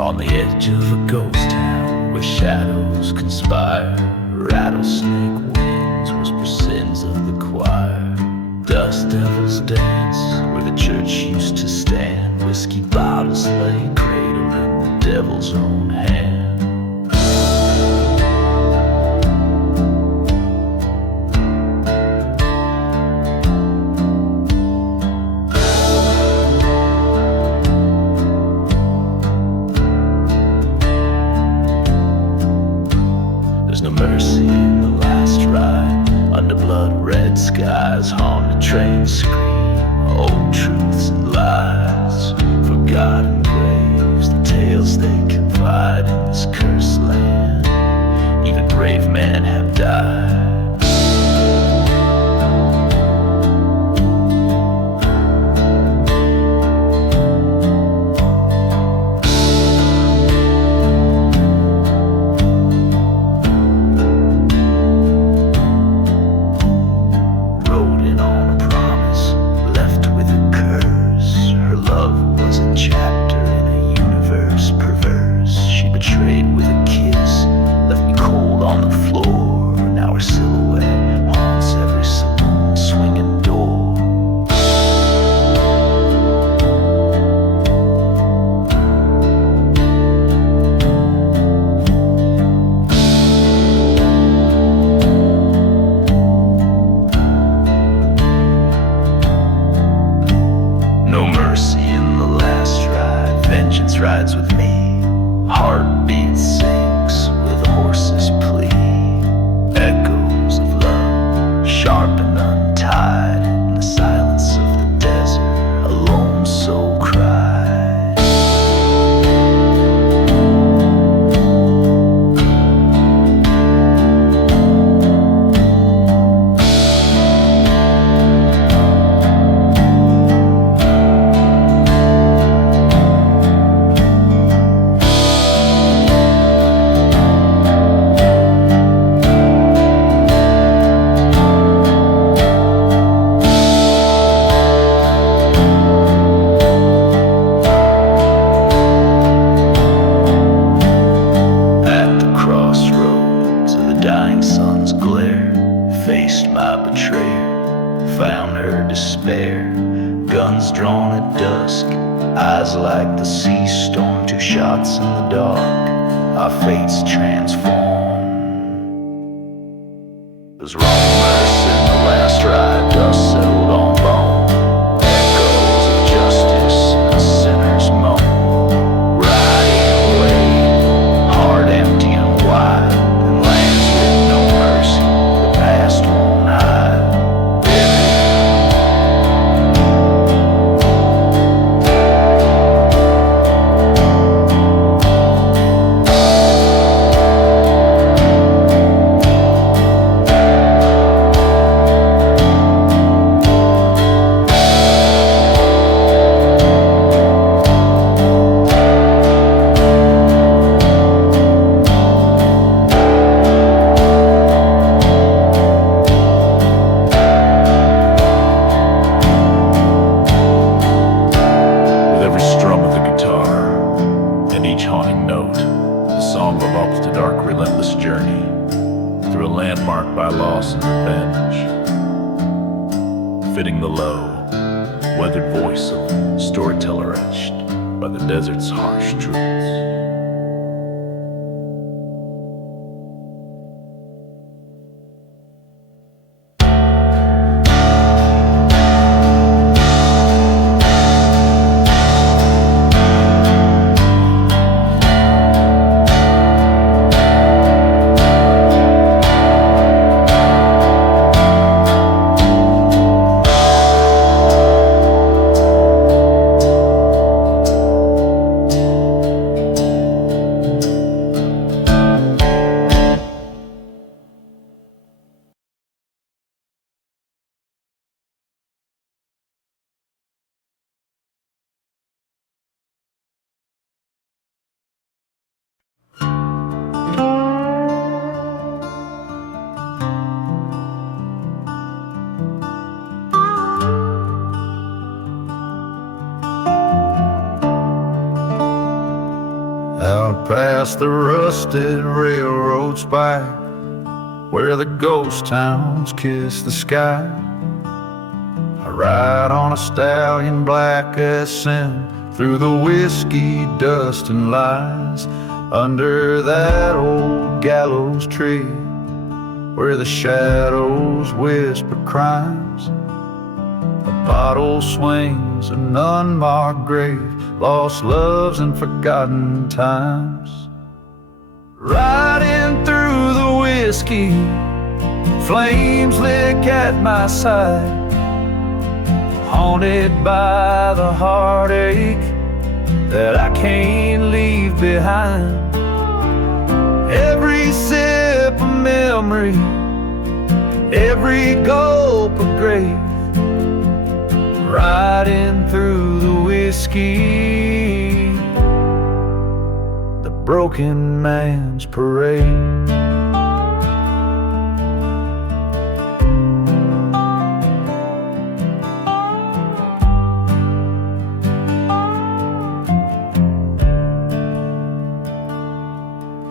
On the edge of a ghost town where shadows conspire, rattlesnake winds whisper sins of the choir. Dust devils dance where the church used to stand. Whiskey bottles lay cradled in the devil's own hand. Mercy in the last ride, under blood red skies, haunted trains scream old truths and lies, forgotten graves, the tales they confide in this cursed land. Even brave men have died. Rides with me, heartbeat sinks with a horse's plea. Echoes of love, sharp and untied, in the silence of the desert, a lone soul cries. Found her despair, guns drawn at dusk, eyes like the sea storm, 2 shots in the dark, our fates transform. There's wrong mercy in the last ride, dust settled on bone, echoes of justice and a sinner's moan, riding away, heart empty and wide, and lands with no mercy, the past won't hide. Fitting the low, weathered voice of storyteller etched by the desert's harsh truths. past the rusted railroad spike, where the ghost towns kiss the sky. I ride on a stallion black as sin, through the whiskey dust and lies, under that old gallows tree, where the shadows whisper crimes. A bottle swings, an unmarked grave, lost loves and forgotten times. Riding through the whiskey, flames lick at my side, haunted by the heartache that I can't leave behind. Every sip of memory, every gulp of grave, riding through the whiskey, the broken man's parade.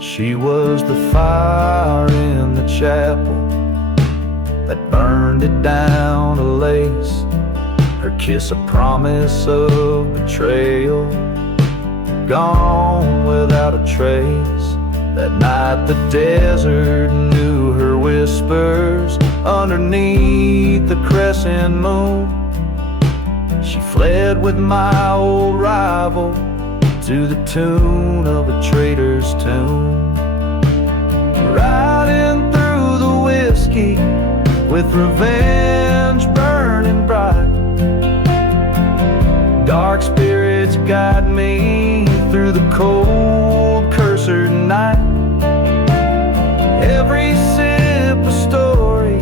She was the fire in the chapel that burned it down to lace, her kiss a promise of betrayal, gone without a trace. That night the desert knew her whispers underneath the crescent moon. She fled with my old rival to the tune of a trader's tune. Riding through the whiskey with revenge burning bright, dark spirits guide me through the cold cursed night. Every sip a story,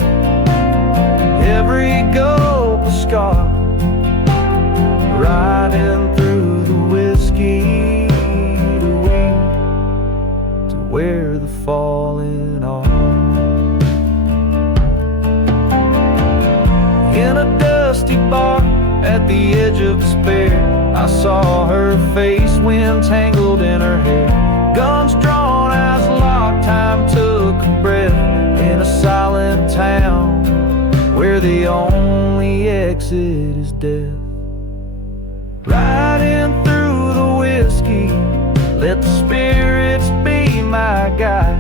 every gulp a scar, riding through the whiskey to where the fallen are. In a dusty bar at the edge of despair, I saw her face, wind tangled in her hair. Guns drawn, eyes locked, time took a breath. In a silent town where the only exit is death. Riding through the whiskey, let the spirits be my guide.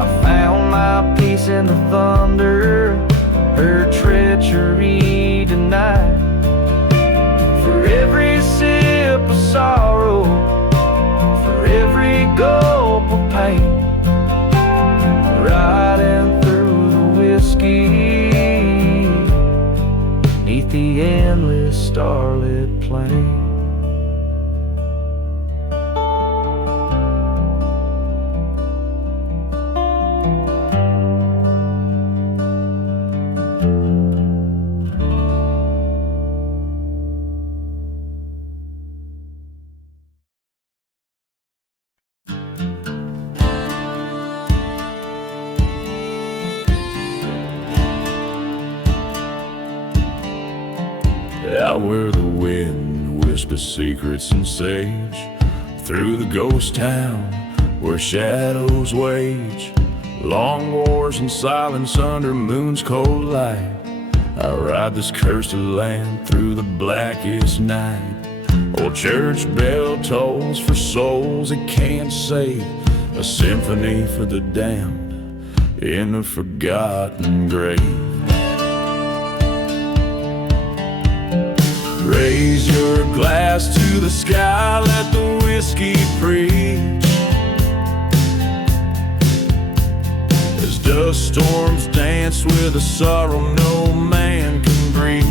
I found my peace in the thunder, her treachery denied. For every sip of sorrow, for every gulp of pain, riding through the whiskey, neath the endless starlit plain. Out where the wind whispers secrets and sage, through the ghost town where shadows wage, long wars and silence under moon's cold light. I ride this cursed land through the blackest night. Old church bell tolls for souls it can't save, a symphony for the damned in a forgotten grave. Raise your glass to the sky, let the whiskey preach, as dust storms dance with a sorrow no man can breach.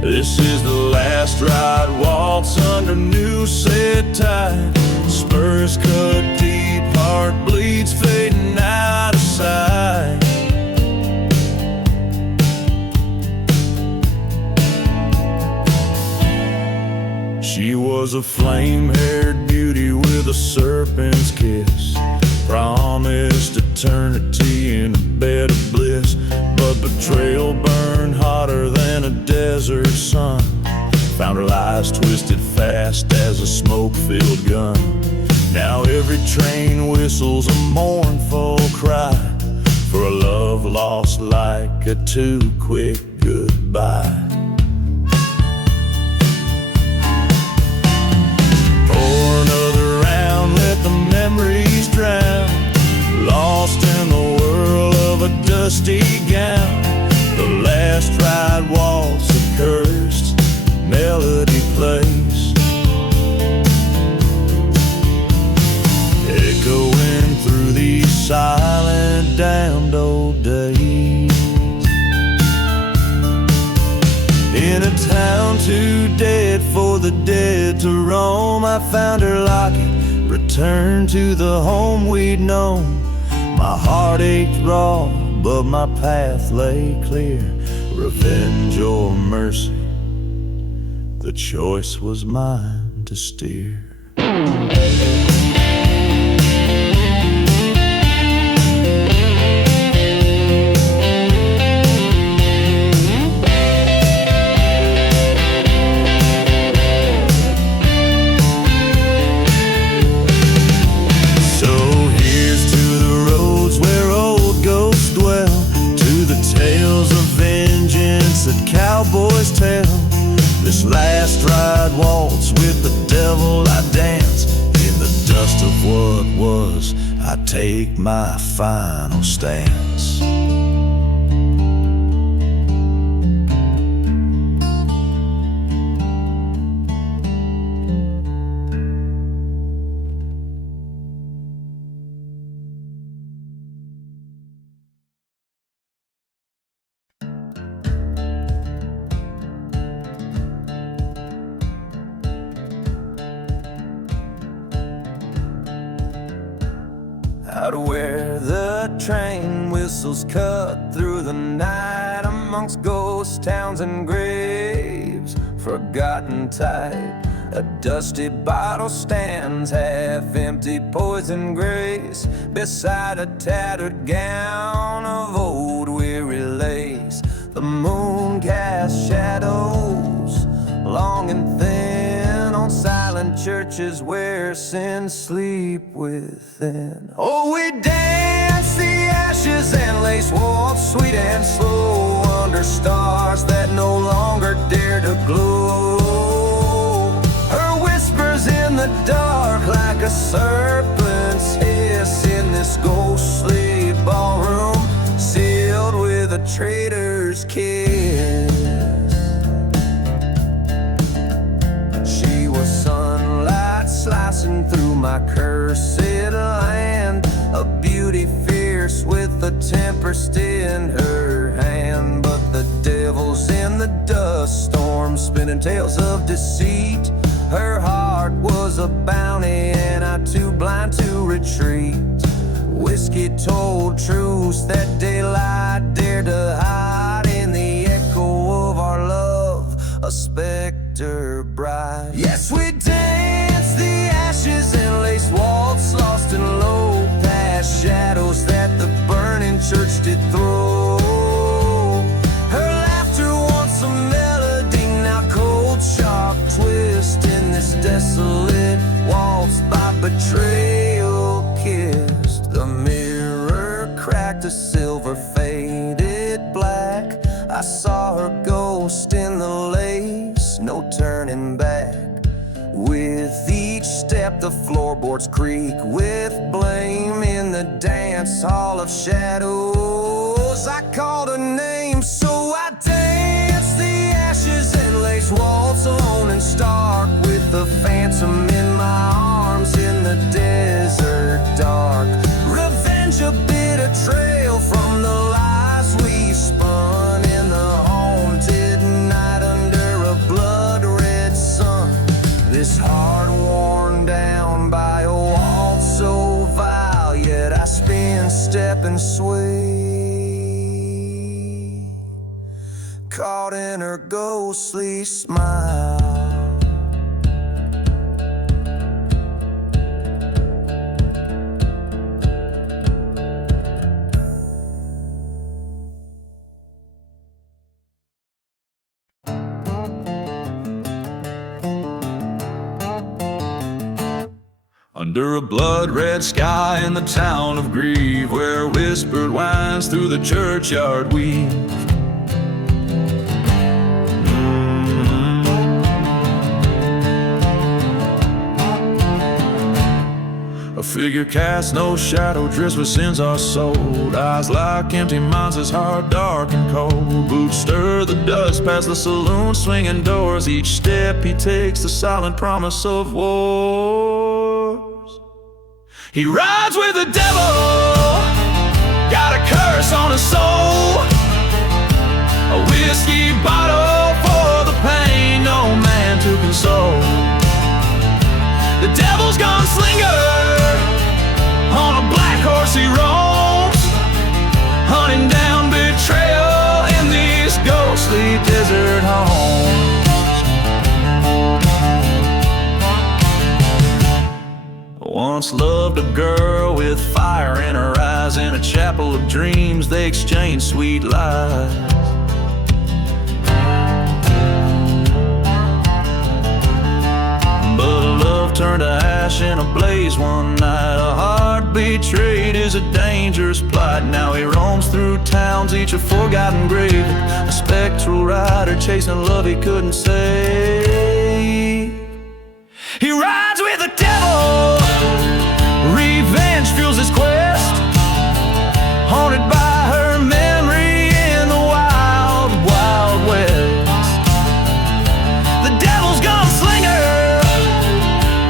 This is the last ride waltz under new set tide, spurs cut deep, heart bleeds fading out of sight. She was a flame-haired beauty with a serpent's kiss, promised eternity in a bed of bliss. But betrayal burned hotter than a desert sun, Found her lies twisted fast as a smoke-filled gun. Now every train whistles a mournful cry for a love lost like a too quick goodbye. Pour another round, let the memories drown, lost in the whirl of a dusty gown. The last ride waltz, a cursed melody plays, echoing through these silent, damned old days. In a town too dead for the dead to roam, I found her locket, returned to the home we'd known. My heart ached raw, but my path lay clear. Revenge or mercy, the choice was mine to steer. That cowboys tell, this last ride waltz with the devil I dance. In the dust of what was, I take my final stance. Out where the train whistles cut through the night, amongst ghost towns and graves, forgotten tight. A dusty bottle stands half empty, poison grace, beside a tattered gown of old weary lace. The moon casts shadows, long and thin, on silent churches where sins sleep within. Oh, we dance the ashes and lace waltz, sweet and slow, under stars that no longer dare to glow. Her whispers in the dark like a serpent's hiss in this ghostly ballroom, sealed with a traitor's kiss. She was sunlight slicing through my cursed land, a beauty fierce with a tempest in her hand. But the devil's in the dust storm, spinning tales of deceit. Her heart was a bounty and I too blind to retreat. Whiskey told truths that daylight dared to hide, in the echo of our love, a specter bright. Yes, we danced the ashes and lace waltz, lost in low past shadows that the burning church did throw. Her laughter once a melody, now cold sharp twist in this desolate waltz by betrayal kissed. The mirror cracked a silver faded black. I saw her ghost in the lace, no turning back. With each step the floorboards creak with blame, in the dance hall of shadows I called her name. So I danced the ashes and lace waltz, alone and stark, with the phantom in my arms in the desert dark. Revenge a bitter trail from the lies we spun, in the haunted night under a blood-red sun. This heart worn down by a waltz so vile, yet I spin, step and sway, caught in her ghostly smile. Under a blood-red sky in the town of Grieve, where whispered winds through the churchyard weave. A figure casts no shadow, drifts with sins are sold. Eyes like empty minds, his heart dark and cold. Boots stir the dust past the saloon swinging doors. Each step he takes the silent promise of wars. He rides with the devil, got a curse on his soul. A whiskey bottle for the pain no man to console. The devil's gunslinger, on a black horse he roams, hunting down betrayal in these ghostly desert homes. Once loved a girl with fire in her eyes. In a chapel of dreams they exchanged sweet lies. Turned to ash in a blaze one night. A heart betrayed is a dangerous plight. Now he roams through towns, each a forgotten grave. A spectral rider chasing love he couldn't save. He rides with the devil, revenge fuels his quest. Haunted by her memory in the wild, wild west. The devil's gunslinger,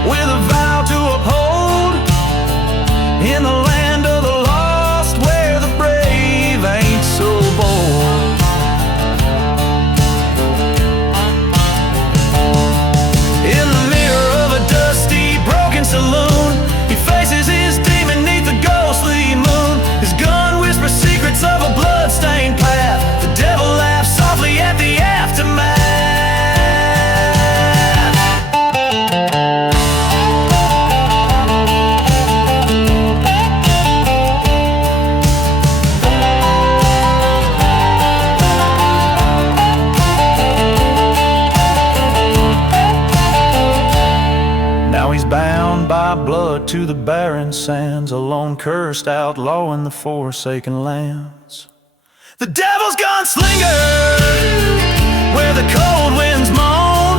with a vow to uphold, in the land of the lost, where the brave ain't so bold. In the mirror of a dusty, broken saloon, he faces his demon 'neath the ghostly moon. His gun whispers secrets of a blood-stained path. The devil laughs softly at the aftermath. Bound by blood to the barren sands, a lone cursed outlaw in the forsaken lands. The devil's gunslinger, where the cold winds moan.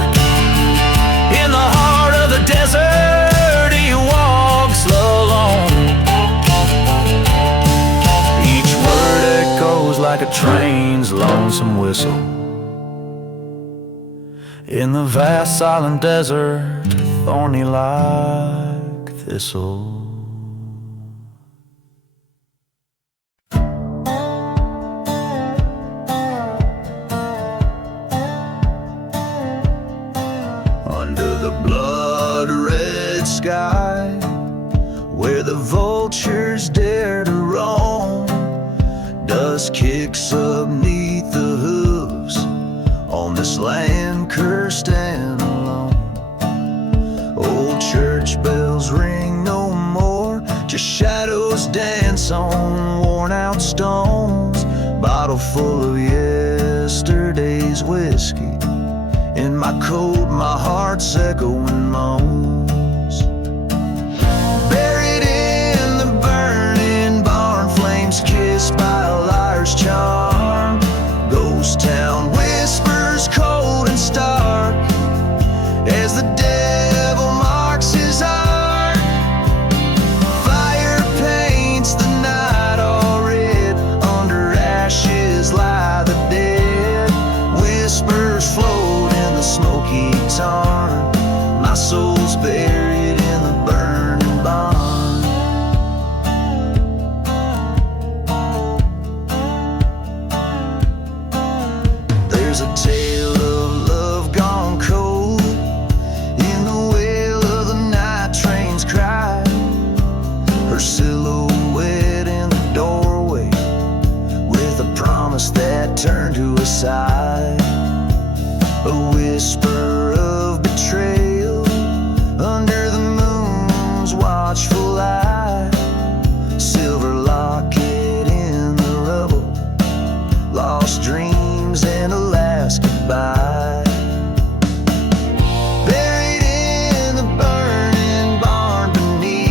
In the heart of the desert he walks alone. Each word echoes like a train's lonesome whistle. In the vast silent desert, thorny like thistle. Under the blood-red sky, where the vultures dare to roam, dust kicks up 'neath the hooves on this land cursed and alone. Old church bells ring no more, just shadows dance on worn-out stones. Bottle full of yesterday's whiskey, in my coat my heart's echoing moans. Buried in the burning barn, flames kissed by a liar's charm. Ghost town whispers cold and stark, as the devil marks his heart. Fire paints the night all red, under ashes lie the dead. Whispers float in the smoky tarn, my soul's buried in the burning barn. There's a tale of love gone cold, in the wail of the night train's cry. Her silhouette in the doorway, with a promise that turned to a sigh. A whisper of betrayal under the moon's watchful eye. Silver locket in the rubble, lost dreams and a last goodbye. Buried in the burning barn beneath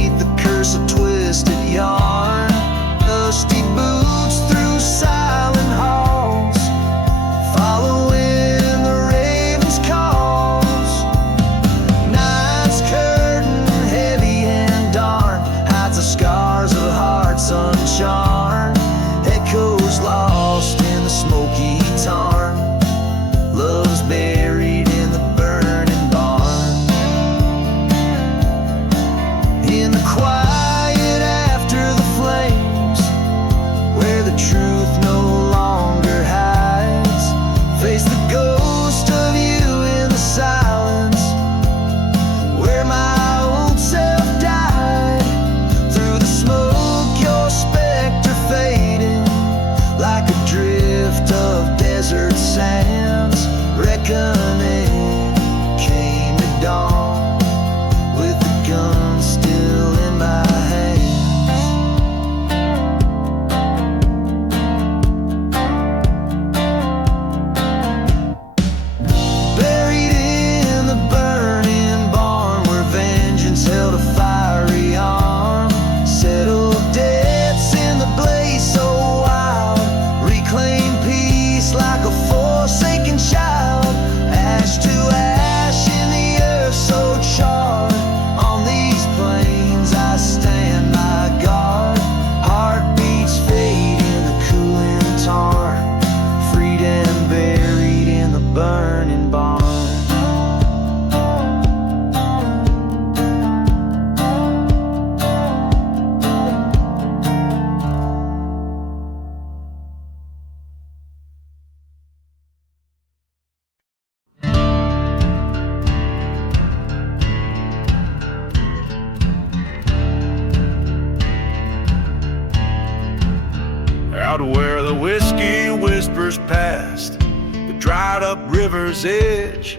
upriver's edge.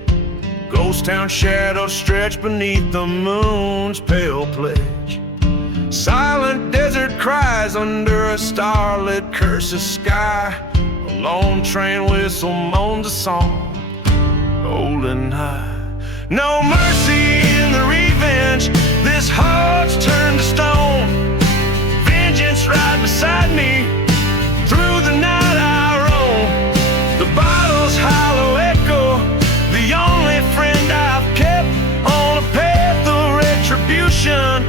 Ghost town shadows stretch beneath the moon's pale pledge. Silent desert cries under a starlit curse of sky. A lone train whistle moans a song, old and high. No mercy in the revenge, this heart's turned to stone. Vengeance right beside me, through the night I roam. The bottle's hollow echo, the only friend I've kept on a path of retribution.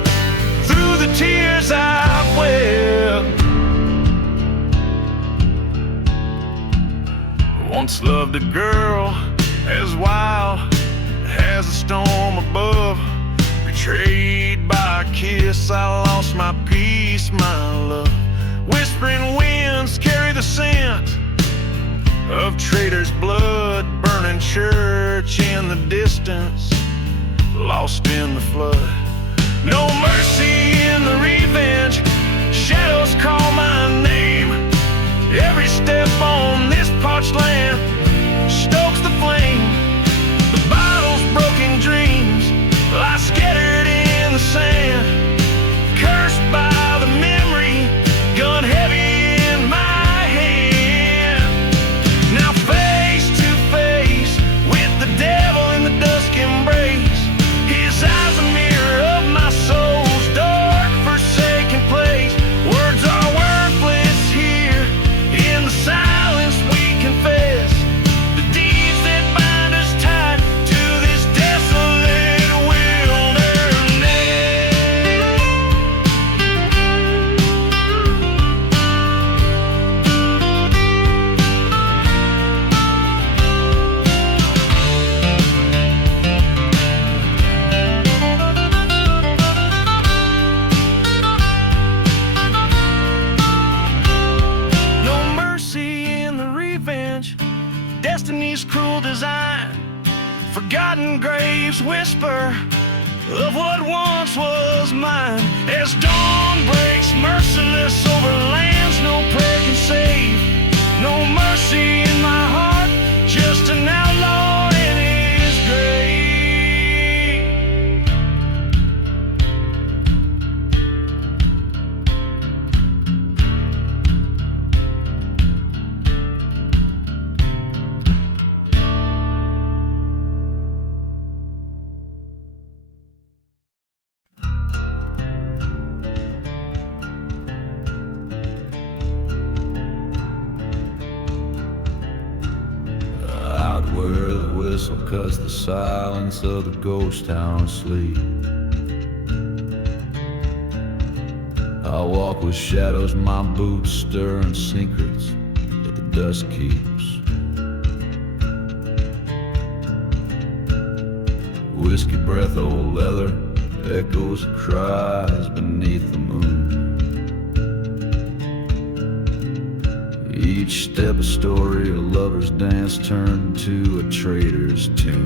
Through the tears I've wept. Once loved a girl as wild as a storm above. Betrayed by a kiss, I lost my peace, my love. Whispering winds carry the scent of traitors' blood. Burning church in the distance, lost in the flood. No mercy in the revenge, shadows call my name. Every step on this parched land stokes the flame. The bottle's broken dreams lie scattered in the sand. Cursed by the memory, gun heavy in my hand. Now face to face with the devil in the dusk embrace. His eyes a mirror of my soul's dark forsaken place. Words are worthless here, in the silence we confess the deeds that bind us tight to this desolate wilderness. No mercy in the revenge, destiny's cruel design. Forgotten graves whisper of what once was mine. As dawn breaks merciless over lands no prayer can save. No mercy in my heart, just an outlaw in his grave. Out where the whistle cuts the silence of the ghost town asleep, I walk with shadows, my boots stirring secrets that the dust keeps. Whiskey breath, old leather, echoes of cries beneath the moon. Each step a story, a lover's dance turned to a traitor's tune.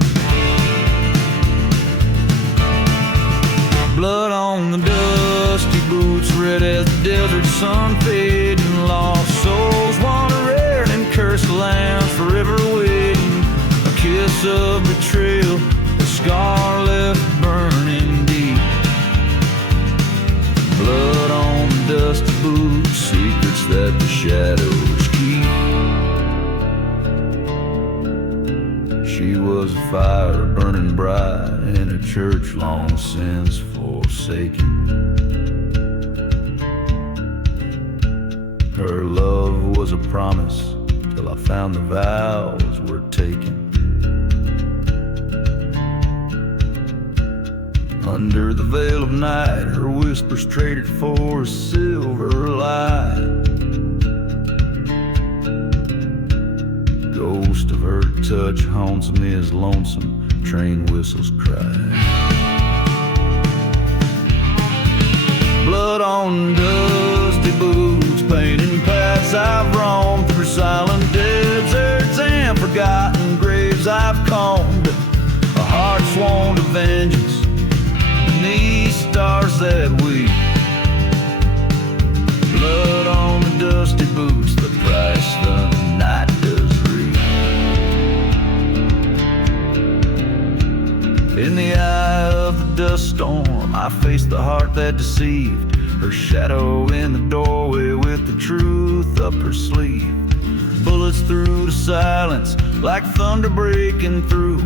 Blood on the dusty boots, red as the desert sun fading. Lost souls wandering and cursed lands forever waiting. A kiss of betrayal, a scar left burning deep. Blood on the dusty boots, secrets that the shadows keep. She was a fire burning bright in a church long since forsaken. Her love was a promise till I found the vows were taken. Under the veil of night, her whispers traded for a silver light. Ghost of her touch haunts me as lonesome train whistles cry. Blood on dusty boots, painting paths I've roamed through silent deserts and forgotten graves I've combed. A heart sworn to vengeance beneath stars that weep. Blood on the dusty boots, the price the night does reap. dust storm, I faced the heart that deceived, her shadow in the doorway with the truth up her sleeve. Bullets through the silence like thunder breaking through.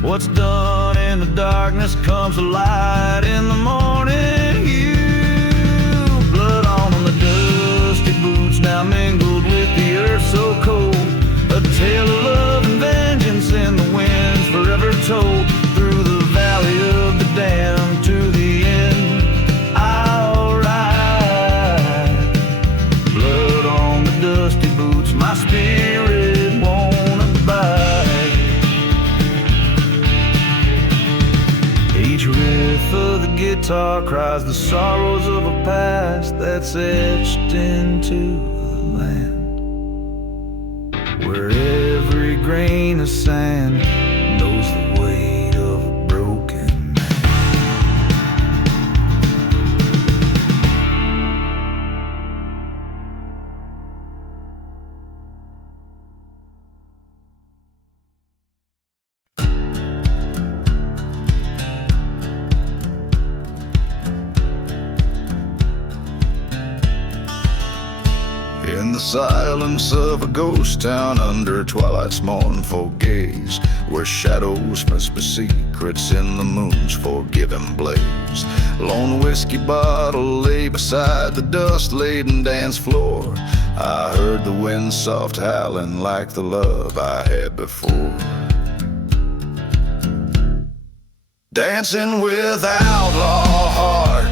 What's done in the darkness comes alive in the morning. You, blood on the dusty boots, now mingled with the earth so cold. A tale of love and vengeance in the winds forever told. Through the valley of the damned to the end, I'll ride. Blood on the dusty boots, my spirit won't abide. Each riff of the guitar cries the sorrows of a past that's etched into the land, where every grain of sand knows the weight of a broken man. In the silence of a ghost town, under twilight's mournful gaze, where shadows whisper secrets in the moon's forgiving blaze, lone whiskey bottle lay beside the dust-laden dance floor. I heard the wind soft howling like the love I had before. Dancing with outlaw heart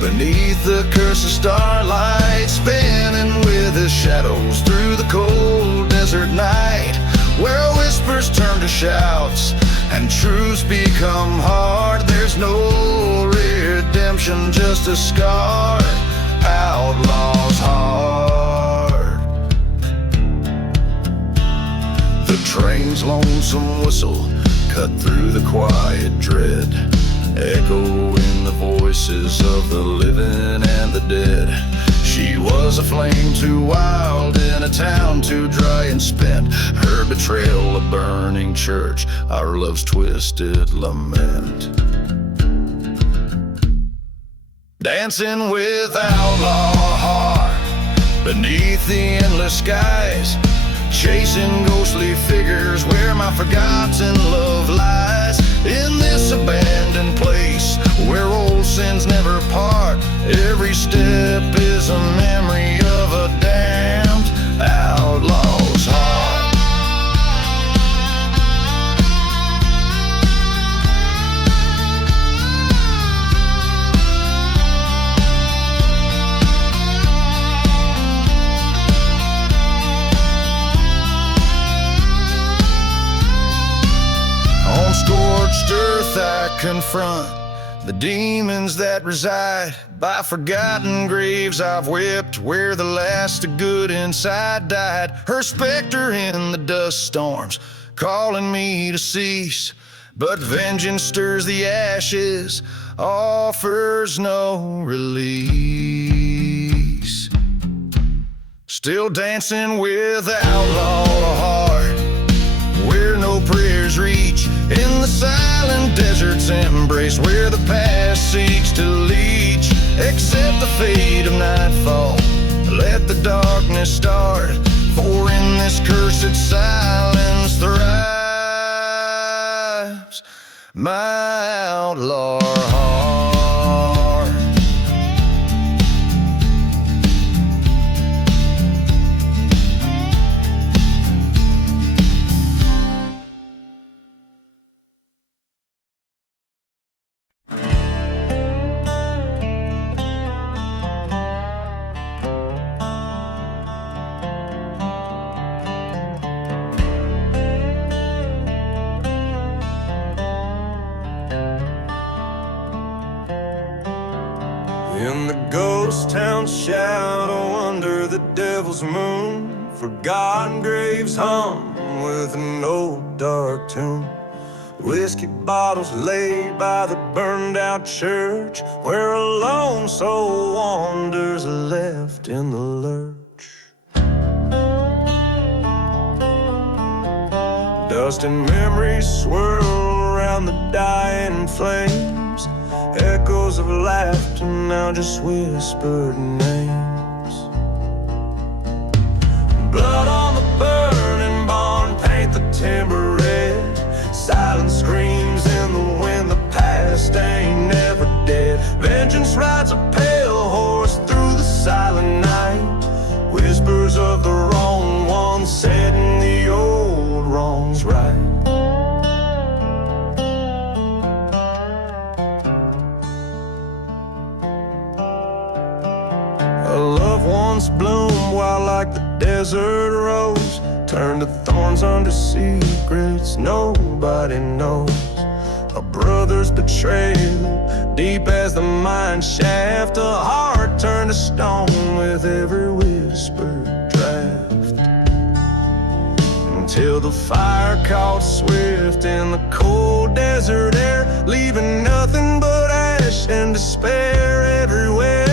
beneath the curse of starlight, spinning with his shadows through the cold desert night, where whispers turn to shouts and truths become hard. There's no redemption, just a scar, outlaw's heart. The train's lonesome whistle cut through the quiet dread, echoing the voices of the living and the dead. She was a flame too wild in a town too dry and spent, her betrayal a burning church, our love's twisted lament. Dancing with outlaw heart beneath the endless skies, chasing ghostly figures where my forgotten love lies. In this abandoned place where old sins never part, every step is a memory of a damned outlaw's heart. On scorched earth I confront the demons that reside by forgotten graves I've wept, where the last of good inside died. Her specter in the dust storms calling me to cease, but vengeance stirs the ashes, offers no release. Still dancing with outlaw heart, where no prayers reach, in the silent desert's embrace, where the past seeks to leech. Accept the fate of nightfall, let the darkness start, for in this cursed silence thrives my outlaw heart. In the ghost town shadow under the devil's moon, forgotten graves hum with an old dark tune. Whiskey bottles laid by the burned out church, where a lone soul wanders left in the lurch. Dust and memories swirl around the dying flames, Echoes of laughter now just whispered names. Blood on the burning barn, paint the timber red. Silent screams in the wind, the past ain't never dead. Vengeance rides a pale horse through the silent night. Whispers of the wrong one setting the old wrongs right. A loved one's bloom while like the desert rose turned to thorns under secrets nobody knows. A brother's betrayal, deep as the mine shaft. A heart turned to stone with every whispered draft. Until the fire caught swift in the cold desert air, leaving nothing but ash and despair everywhere.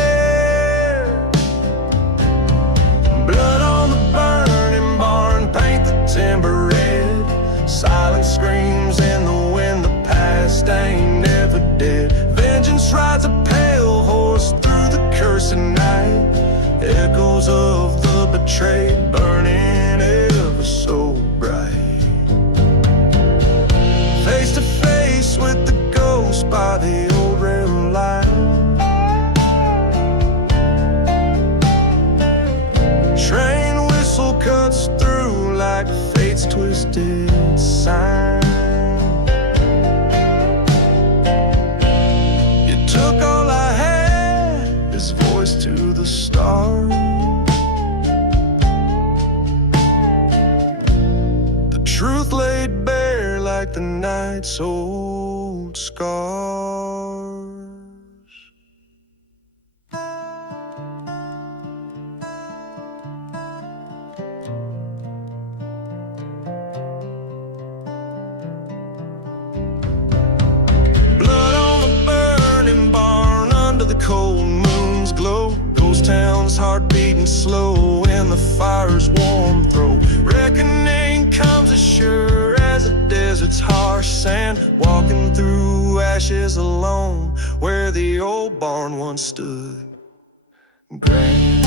Blood on the burning barn, paint the timber red. Silent screams in the wind, the past ain't never dead. Vengeance rides a pale horse through the cursing night. Echoes of the betrayed burning ever so bright. Face to face with the ghost by the old rail line. Train whistle cuts through like fate's twisted sign. You took all I had, his voice to the stars. The truth laid bare like the night's old scars. Cold moon's glow, ghost town's heart beating slow in the fire's warm throat. Reckoning comes as sure as the desert's harsh sand, walking through ashes alone where the old barn once stood grand.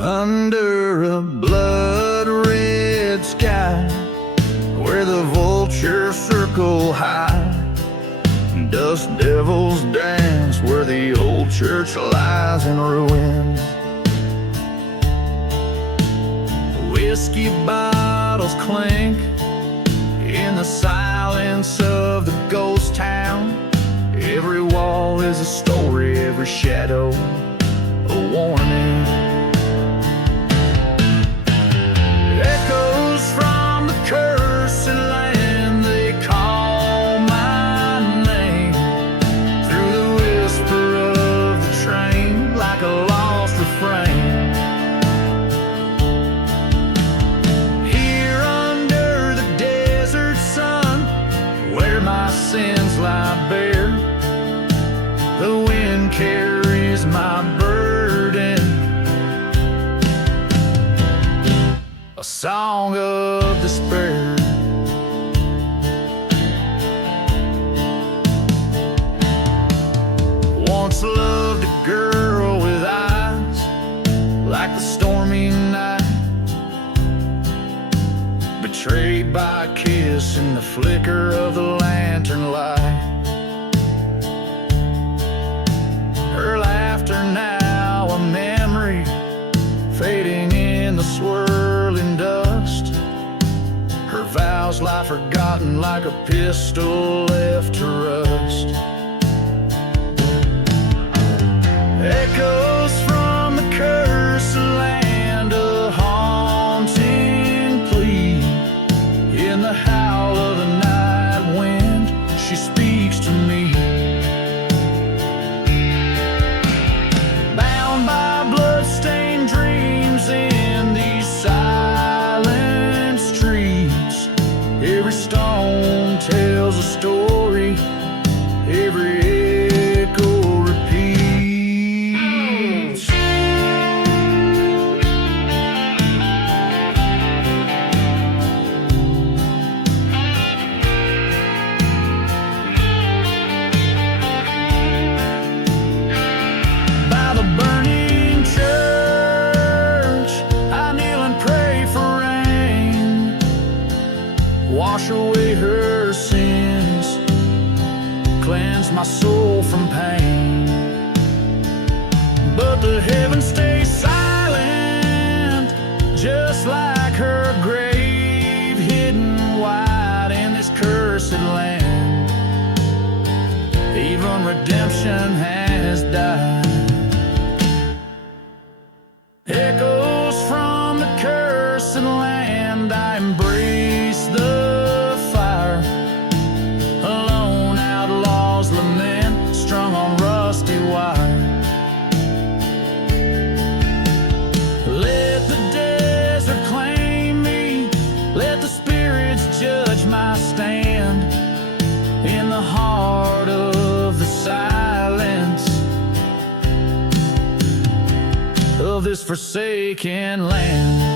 Under a blood-red sky, where the vultures circle high, dust devils dance where the old church lies in ruins. Whiskey bottles clink in the silence of the ghost town. Every wall is a story, every shadow a warning. Echoes from the cursed land, they call my name through the whisper of the train like a lost refrain. Here under the desert sun, where my sins lie bare, the wind carries my burden, a song of despair. Once loved a girl with eyes like the stormy night, betrayed by a kiss in the flicker of the lantern light. Her laughter now a memory, fading in the swirling dust. Her vows lie forgotten like a pistol left to rust. Echoes from the cursed land, a haunting plea in the howl of the night wind. She story, every echo repeats. By the burning church, I kneel and pray for rain. Wash away her sins, cleanse my soul from pain. But the heavens stay silent, just like her grave, hidden wide in this cursed land. Even redemption has died. Echoes from the cursed land, I embrace the fire. Alone outlaws lament, strung on rusty wire. Let the desert claim me, let the spirits judge my stand. In the heart of the silence of this forsaken land.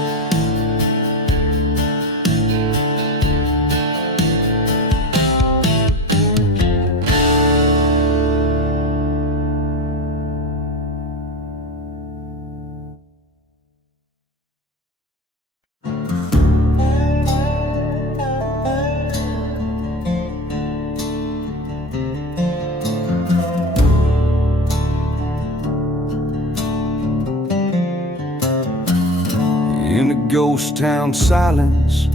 In a ghost town silence,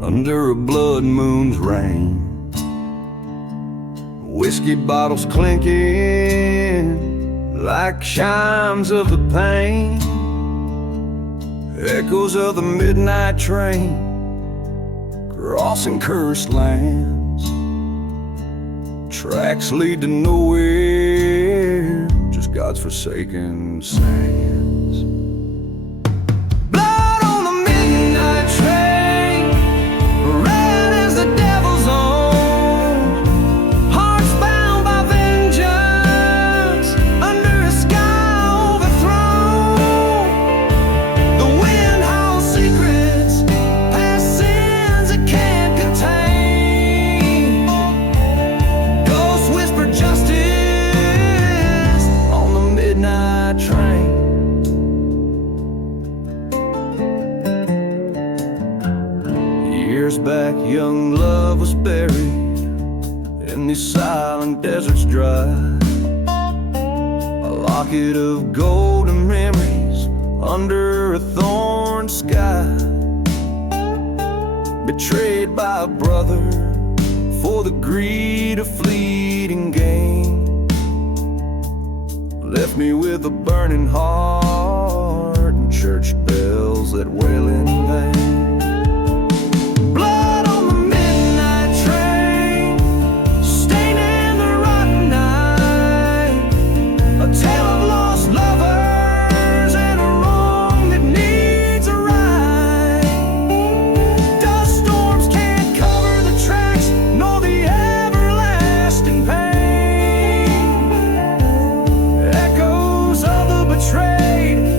under a blood moon's rain, whiskey bottles clinking like chimes of the pain, echoes of the midnight train crossing cursed lands. Tracks lead to nowhere, just God's forsaken sands. Back, young love was buried in these silent deserts dry. A locket of golden memories under a thorn sky. Betrayed by a brother for the greed of fleeting gain. Left me with a burning heart and church bells that wail in vain.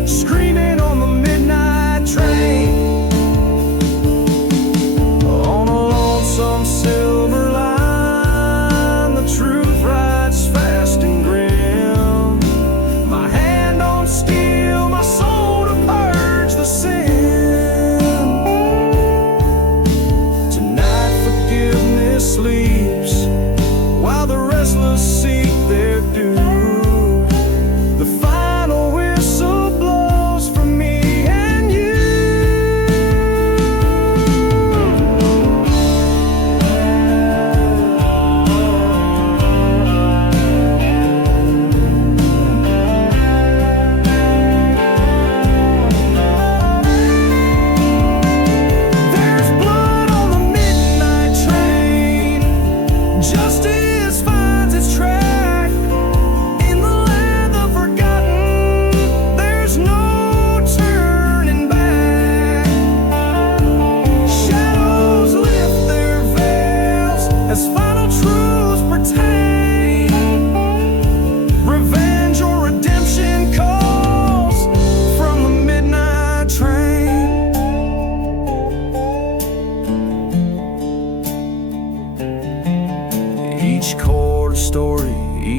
Screaming on the midnight train.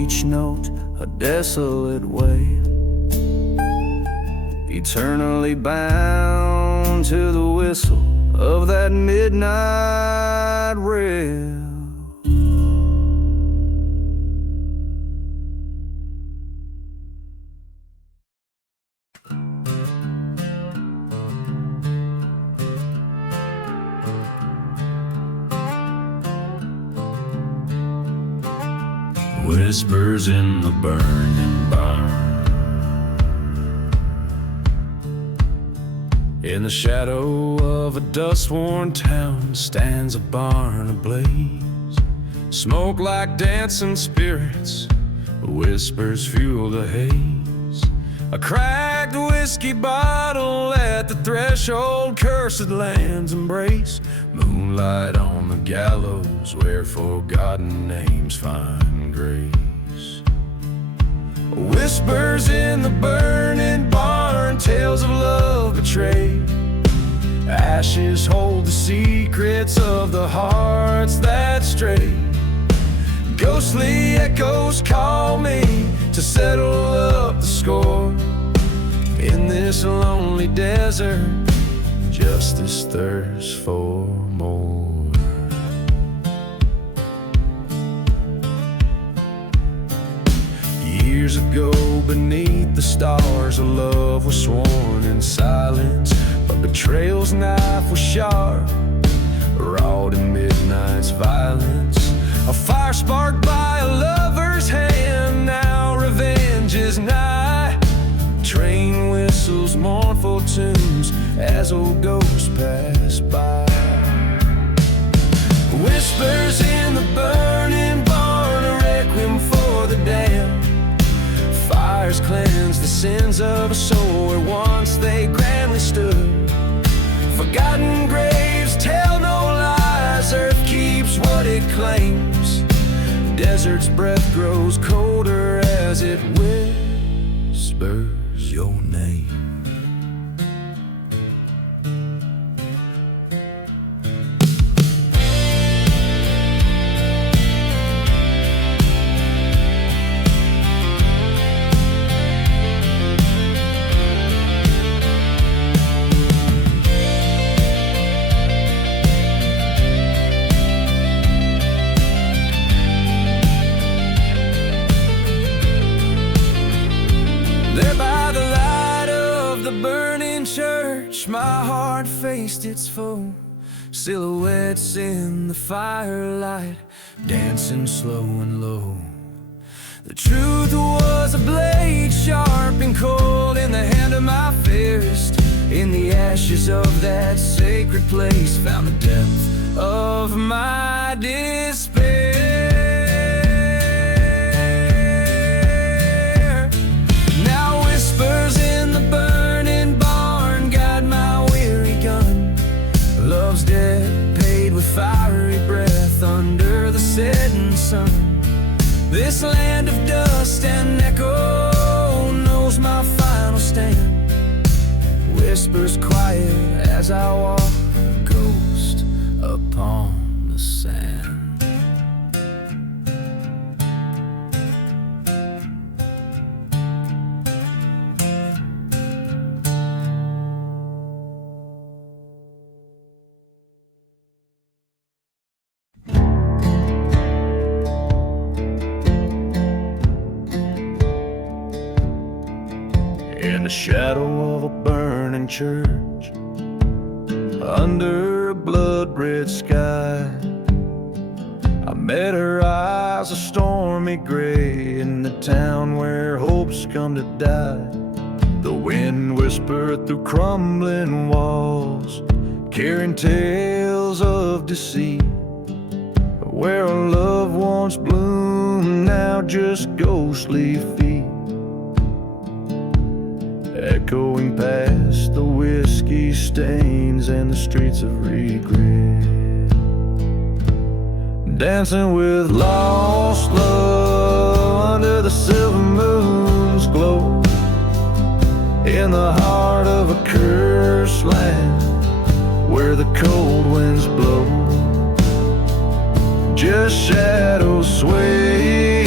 each note a desolate way, eternally bound to the whistle of that midnight rail. Whispers in the burning barn. In the shadow of a dust-worn town stands a barn ablaze. Smoke like dancing spirits, whispers fuel the haze. A cracked whiskey bottle at the threshold, cursed land's embrace. Moonlight on the gallows where forgotten names find grace. Whispers in the burning barn, tales of love betrayed. Ashes hold the secrets of the hearts that stray. Ghostly echoes call me to settle up the score. In this lonely desert, justice thirsts for more. Years ago, beneath the stars, a love was sworn in silence, but betrayal's knife was sharp, wrought in midnight's violence. A fire sparked by a lover's hand, now revenge is nigh. Train whistles mournful tunes as old ghosts pass by. Whispers in the burning barn, a requiem for the damned. Fires cleanse the sins of a soul where once they grandly stood. Forgotten graves tell no lies, earth keeps what it claims. Desert's breath grows colder as it whispers your name. My heart faced its foe, silhouettes in the firelight, dancing slow and low. The truth was a blade sharp and cold in the hand of my fairest. In the ashes of that sacred place, found the depth of my despair. Now whispers in the burning barn guide my weary gun. Love's dead, paid with fiery breath under the setting sun. This land of dust and echo knows my final stand. Whispers quiet as I walk, a ghost upon the sand. In the shadow of a burning church, under a blood-red sky, I met her eyes a stormy gray in the town where hopes come to die. The wind whispered through crumbling walls, carrying tales of deceit. Where a love once bloomed, now just ghostly feet, echoing past the whiskey stains and the streets of regret. Dancing with lost love under the silver moon's glow, in the heart of a cursed land where the cold winds blow. Just shadows swaying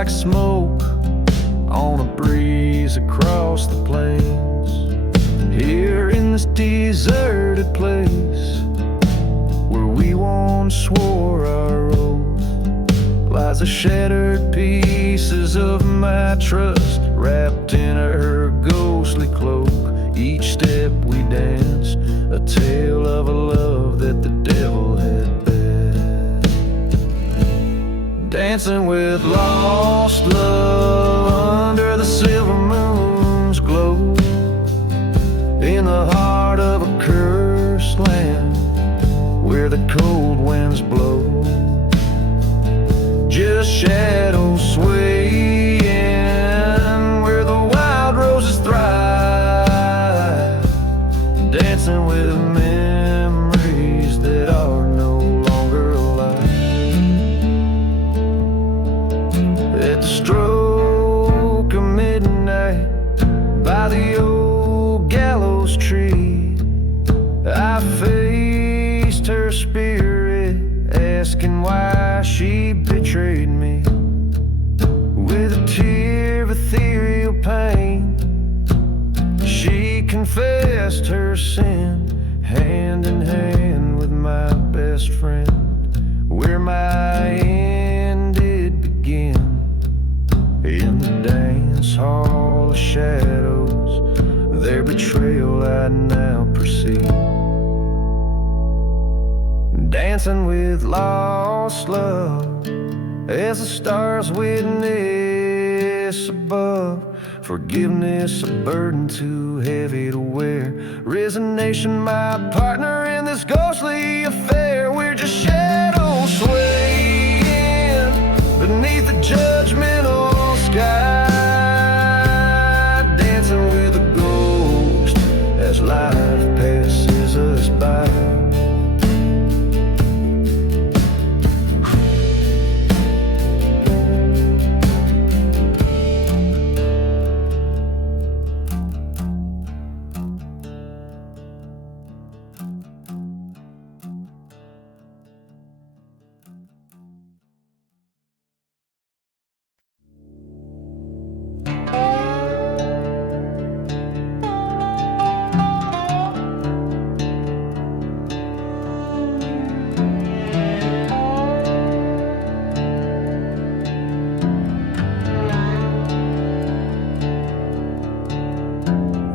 like smoke on a breeze across the plains. Here in this deserted place where we once swore our oath lies the shattered pieces of my trust, wrapped in her ghostly cloak. Each step we dance, a tale of a love that the devil had bet. Dancing with lost love under the silver moon's glow, in the heart of a cursed land where the cold winds blow. Just shadows swaying where the wild roses thrive, dancing with memories that are no longer alive. At the stroke of midnight by the old gallows tree, I faced her spirit, asking why she betrayed me. With a tear of ethereal pain, she confessed her sin, hand in hand with my best friend, where my end did begin. In the dance hall of shadows, their betrayal I now perceive. Dancing with lost love as the stars witness above. Forgiveness a burden too heavy to wear. Resignation my partner in this ghostly affair. We're just shadows swaying beneath the judgmental sky, dancing with a ghost as life passes us by.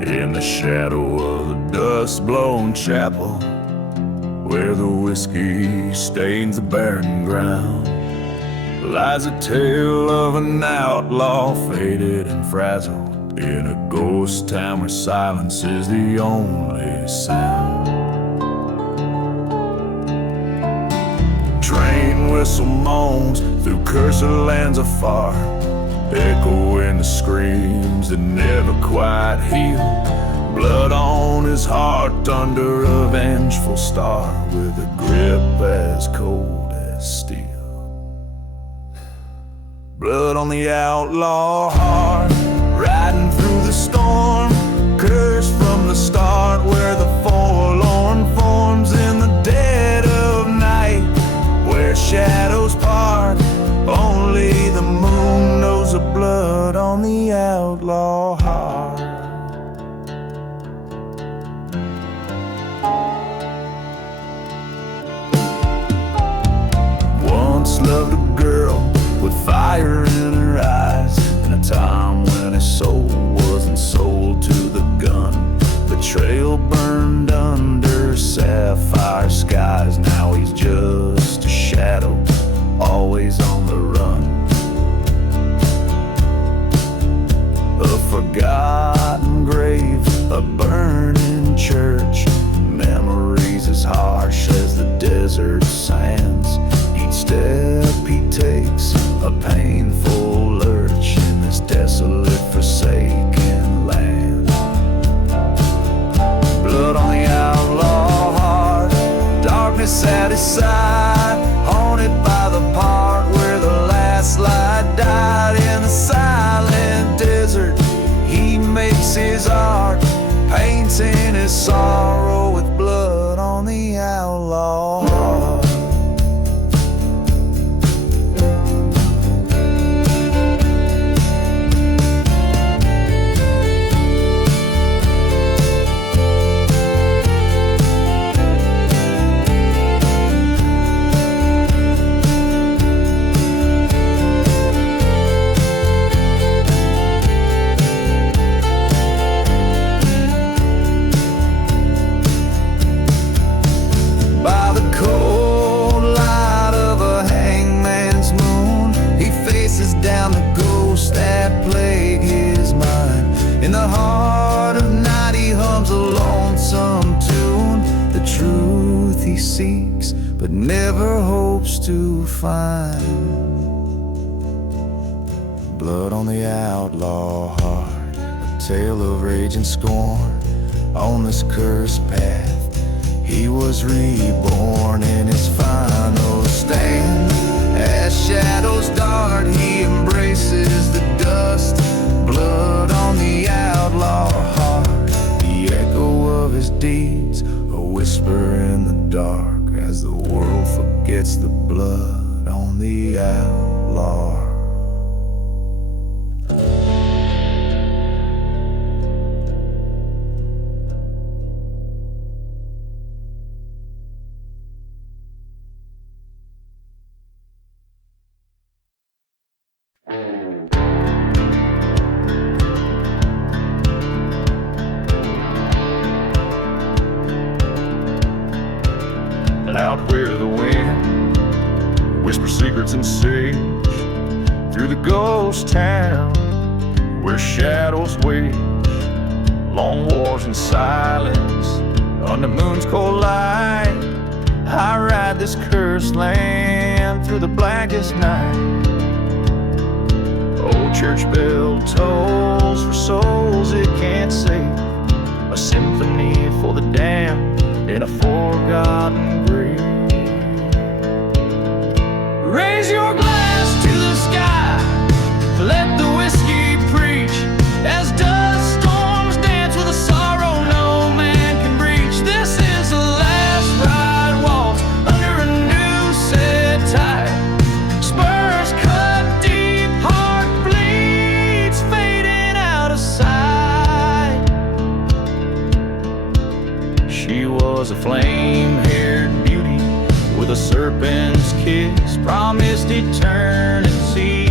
In the shadow of the dust-blown chapel, where the whiskey stains the barren ground, lies a tale of an outlaw, faded and frazzled, in a ghost town where silence is the only sound. Train whistle moans through cursed lands afar, echoing the screams that never quite heal. Blood on his heart under a vengeful star, with a grip as cold as steel. Blood on the outlaw heart, riding through the storm, cursed from the start, where the forlorn forms in the dead of night, where shadows part. Only the moon knows the blood on the outlaw heart. Once loved a girl with fire in her eyes, in a time when his soul wasn't sold never hopes to find. Blood on the outlaw heart, a tale of rage and scorn. On this cursed path he was reborn. In his final stand, as shadows dart, he embraces the dust. Blood on the outlaw heart, the echo of his deeds, a whisper in the dark, as the world forgets the blood on the outlaw. Out where the wind whispers secrets and sage, through the ghost town where shadows wage, long wars in silence under moon's cold light. I ride this cursed land through the blackest night. Old church bell tolls for souls it can't save, a symphony for the damned in a forgotten grave. Raise your glass to the sky, let the whiskey preach, as dust storms dance with a sorrow no man can reach. This is the last ride waltz under a new set tide. Spurs cut deep, heart bleeds, fading out of sight. She was a flame-haired beauty with a serpent's kiss, promised eternity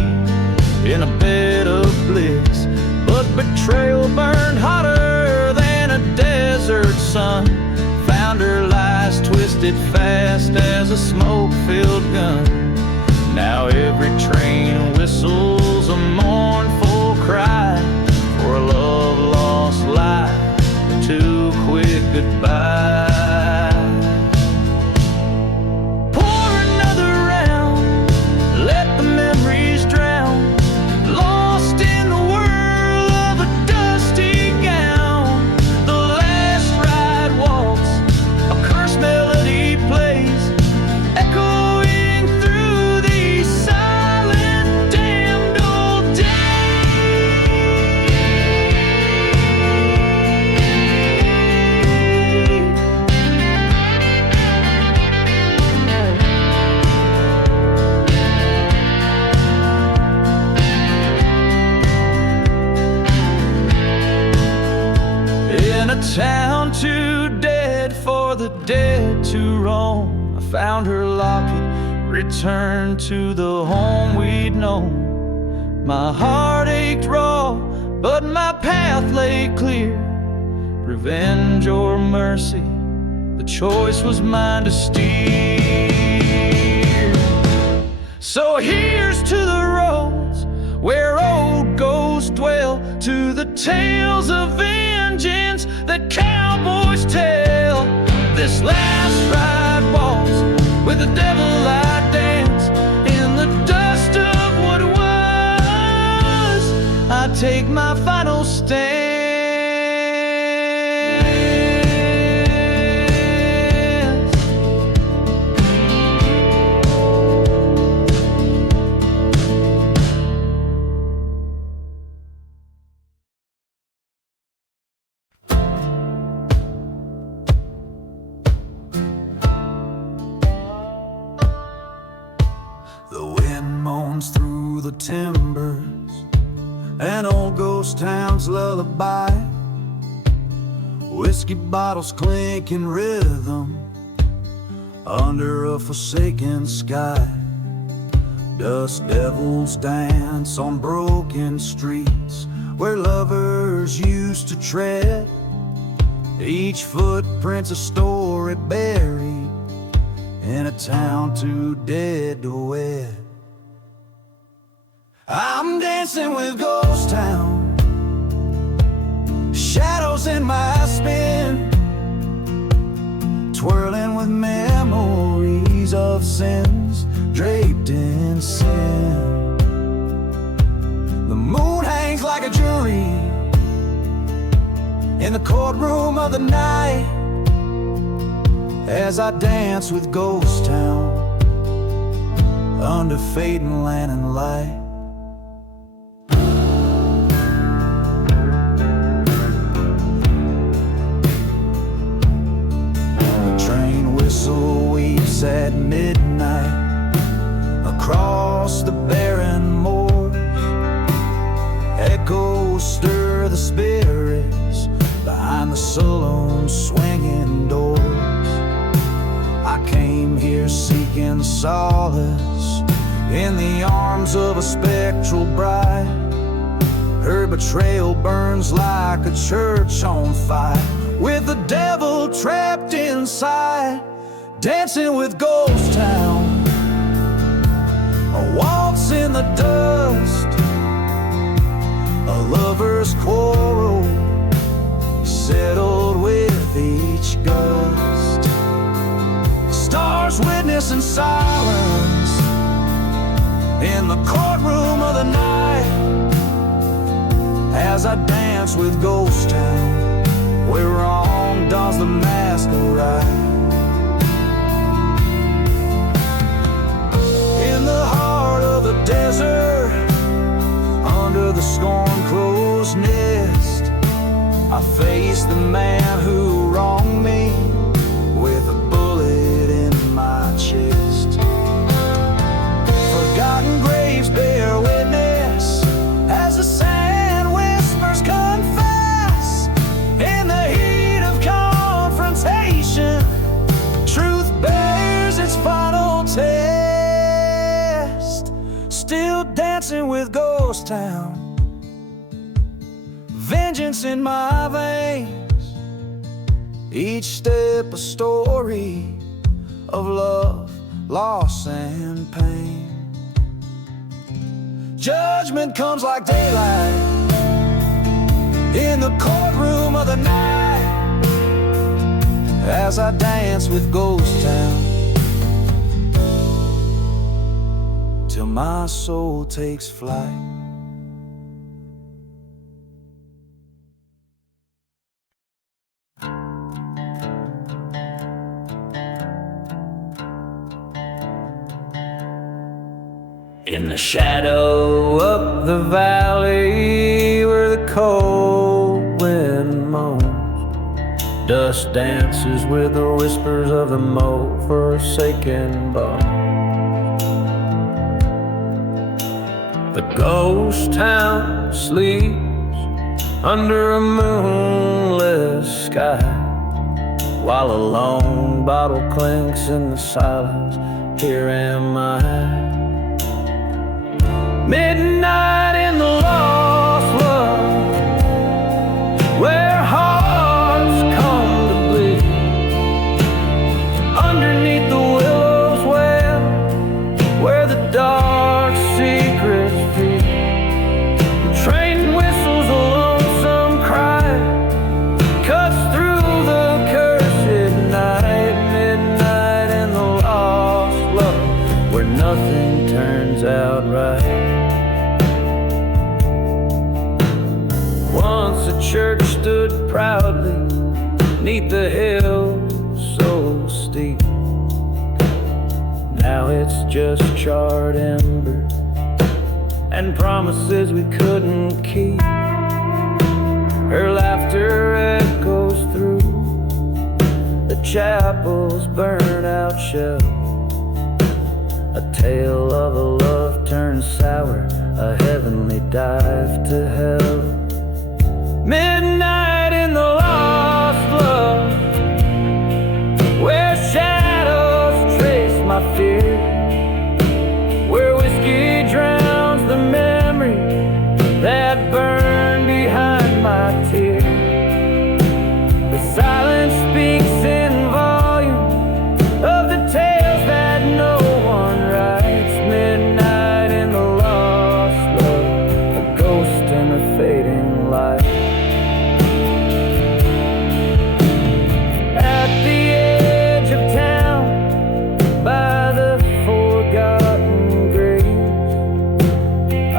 in a bed of bliss. But betrayal burned hotter than a desert sun, found her lies twisted fast as a smoke-filled gun. Now every train whistles a mournful cry for a love lost life, too quick goodbye. Town too dead for the dead to roam. I found her locket, returned to the home we'd known. My heart ached raw, but my path lay clear. Revenge or mercy, the choice was mine to steer. So here's to the roads where old ghosts dwell, to the tales of vengeance that cowboys tell. This last ride waltz with the devil I dance, in the dust of what was, I take my final stand. The wind moans through the timbers, an old ghost town's lullaby. Whiskey bottles clink in rhythm under a forsaken sky. Dust devils dance on broken streets where lovers used to tread. Each footprint's a story buried in a town too dead to wed. I'm dancing with Ghost Town, shadows in my spin, twirling with memories of sins draped in sin. The moon hangs like a jury in the courtroom of the night as I dance with Ghost Town under fading lantern light. The train whistle weeps at midnight across the barren moors. Echoes stir the spirits behind the saloon swinging doors. I came here seeking solace in the arms of a spectral bride. Her betrayal burns like a church on fire, with the devil trapped inside, dancing with Ghost Town. A waltz in the dust, a lover's quarrel settled with each gust. Stars witness in silence in the courtroom of the night as I dance with Ghost Town, where wrong dons the masquerade. In the heart of the desert, under the storm-closed nest, I face the man who wronged me with a bullet in my chest. Forgotten graves bear witness as the sand whispers confess. In the heat of confrontation, truth bears its final test. Still dancing with Ghost Town, vengeance in my veins, each step a story of love, loss, and pain. Judgment comes like daylight in the courtroom of the night as I dance with Ghost Town till my soul takes flight. In the shadow up the valley where the cold wind moans, dust dances with the whispers of the forsaken bones. The ghost town sleeps under a moonlit sky, while a lone bottle clinks in the silence. Here am I, midnight in the lost love, where hearts come to bleed. Underneath the willow's well, where the dark secrets feed. The train whistles a lonesome cry, cuts through the cursed night. Midnight in the lost love, where nothing turns out right. Once a church stood proudly 'neath the hill so steep. Now it's just charred embers and promises we couldn't keep. Her laughter echoes through the chapel's burnt-out shell, a tale of a love turned sour, a heavenly dive to hell. Midnight in the lost love, where shadows trace my fear, where whiskey drowns the memory that burned behind my tear. The silence speaks in volume of the tales that no one writes. Midnight in the lost love, a ghost in a fading light.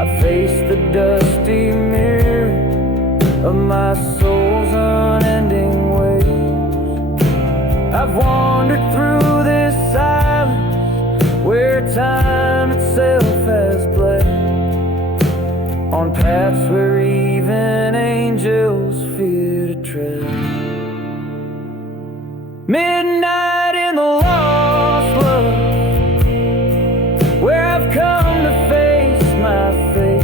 I face the dusty mirror of my soul's unending ways. I've wandered through this silence where time itself has bled, on paths where even angels fear to tread. Midnight in the lost love, where I've come to face my fate.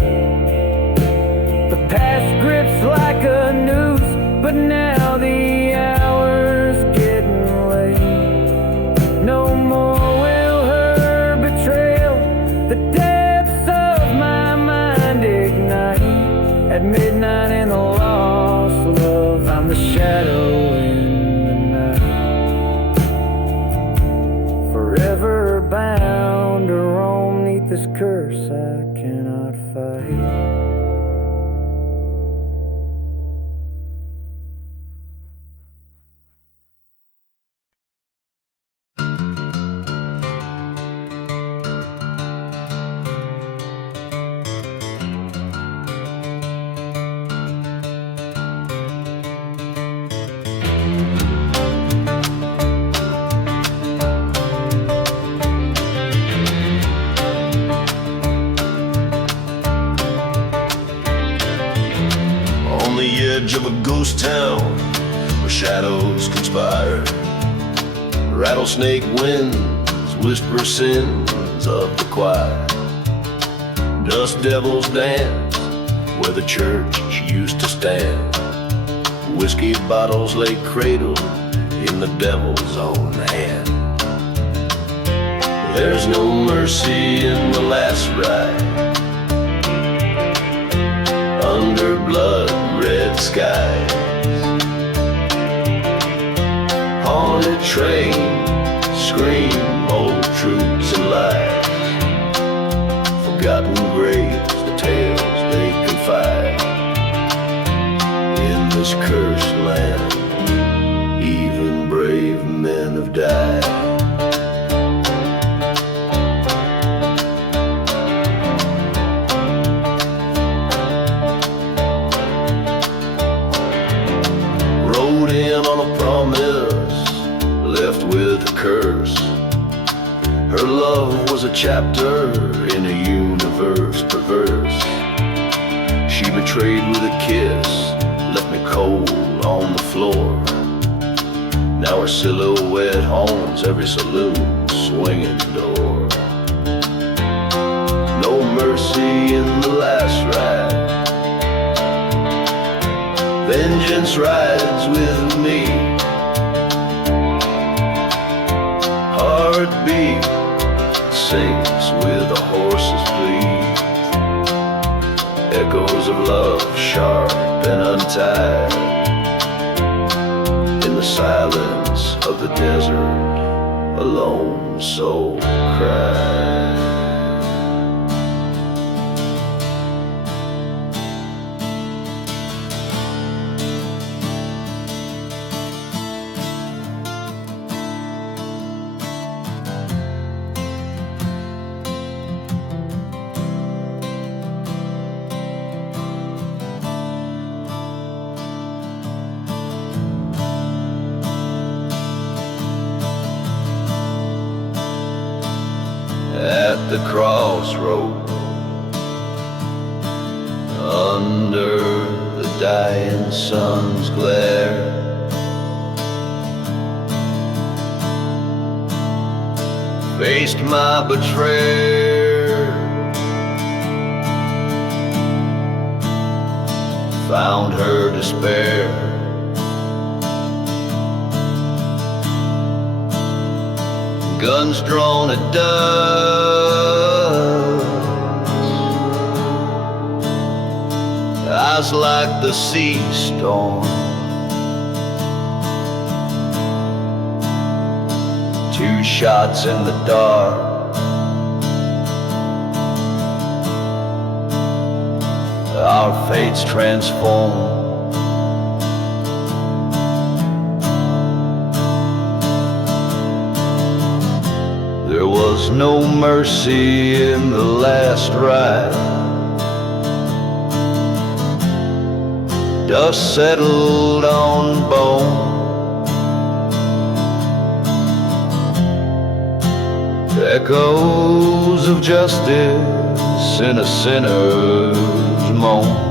The past grips like a noose, but now the hour's getting late. No more will her betrayal the depths of my mind ignite. At midnight in the lost love, I'm the shadow in the night, forever bound to roam neath this curse I cannot fight. Of a ghost town where shadows conspire, rattlesnake winds whisper sins of the choir, dust devils dance where the church used to stand, whiskey bottles lay cradled in the devil's own hand. There's no mercy in the last ride, under blood red skies. Haunted train, scream old truths and lies. Forgotten graves, the tales they confide. In this cursed land, even brave men have died. Curse. Her love was a chapter in a universe perverse. She betrayed with a kiss, left me cold on the floor. Now her silhouette haunts every saloon swinging door. No mercy in the last ride, vengeance rides with me. Heartbeat sings with a horse's bleed. Echoes of love sharp and untied. In the silence of the desert, a lone soul cries. At the crossroad, under the dying sun's glare, faced my betrayer, found her despair. Guns drawn at dusk, eyes like the sea storm. Two shots in the dark, our fates transform. There was no mercy in the last ride, dust settled on bone. Echoes of justice in a sinner's moan.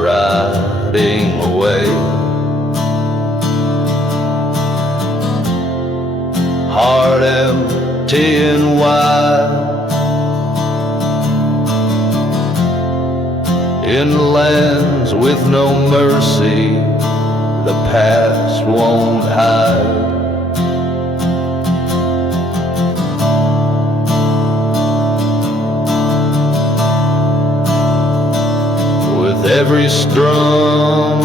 Riding away, heart empty and wide, in lands with no mercy, the past won't hide. With every strum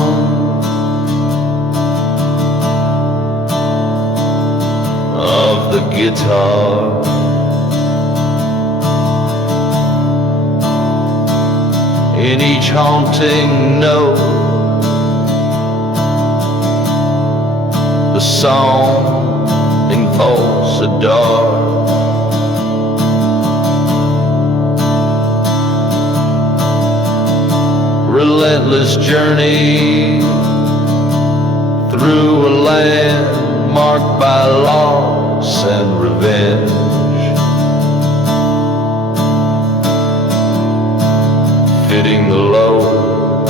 of the guitar, in each haunting note, the song invokes a dark. Relentless journey through a land marked by loss and revenge. Fitting the load,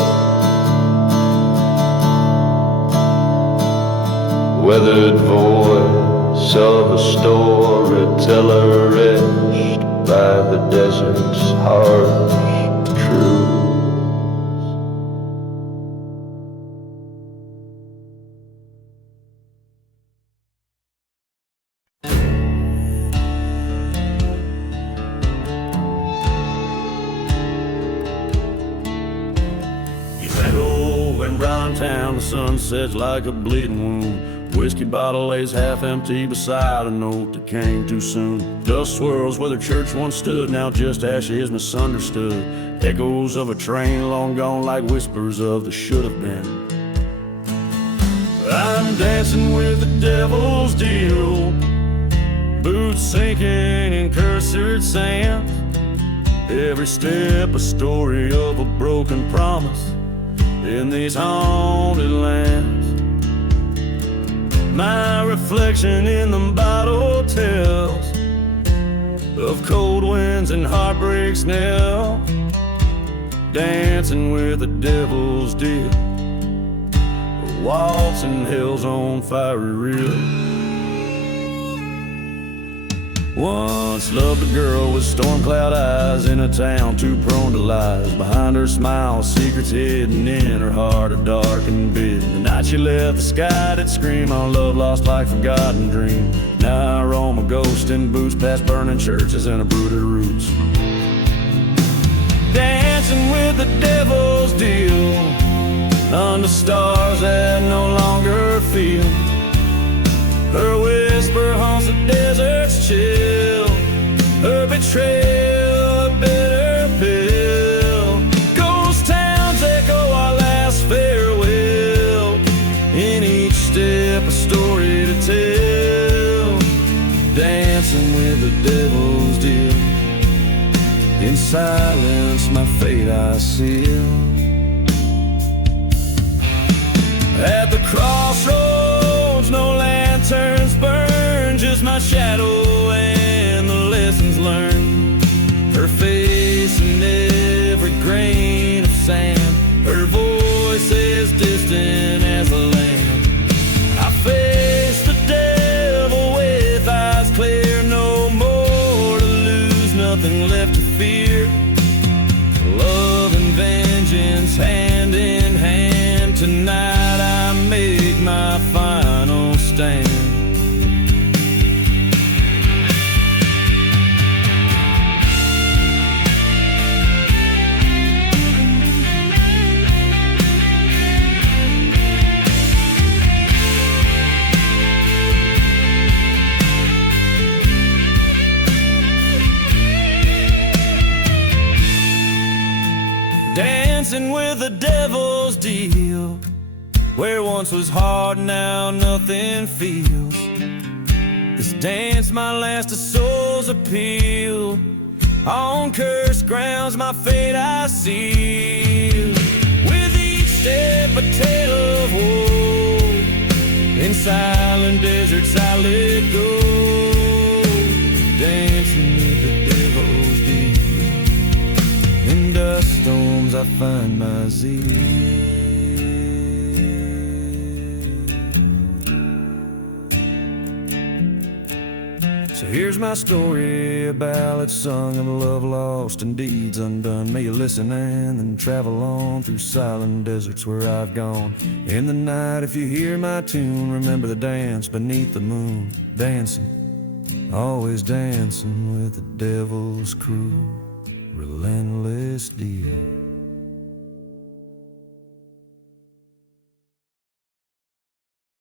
weathered voice of a storyteller etched by the desert's harsh truth. Town, the sun sets like a bleeding wound. Whiskey bottle lays half empty beside a note that came too soon. Dust swirls where the church once stood, now just ashes misunderstood. Echoes of a train long gone like whispers of the should have been. I'm dancing with the devil's deal, boots sinking in cursed sand. Every step a story of a broken promise in these haunted lands. My reflection in the bottle tells of cold winds and heartbreak's knell, dancing with the devil's deal, a waltz in hell's own fiery reel. Once loved a girl with storm cloud eyes in a town too prone to lies. Behind her smile, secrets hidden in her heart, a dark and bid. The night she left, the sky did scream on love lost like forgotten dream. Now I roam a ghost in boots past burning churches and uprooted roots, dancing with the devil's deal under stars that no longer feel. Her whisper haunts the desert's chill, her betrayal a bitter pill. Ghost towns echo our last farewell, in each step a story to tell, dancing with the devil's deal. In silence my fate I seal. At the crossroads no lanterns burn, just my shadow and the lessons learned. Her face in every grain of sand, her voice as distant as the land. I face the devil with eyes clear, no more to lose, nothing left to fear. Love and vengeance hand in hand, tonight I make my final stand. Dancing with the devil's deal, where once was hard now nothing feels. This This dance might last a soul's appeal. On cursed grounds my fate I seal. With each step a tale of woe. In silent deserts I let go. Dancing with the devil's deed. In dust storms I find my zeal. So here's my story, a ballad sung of love lost and deeds undone. May you listen and then travel on through silent deserts where I've gone. In the night, if you hear my tune, remember the dance beneath the moon. Dancing, always dancing with the devil's crew. Relent.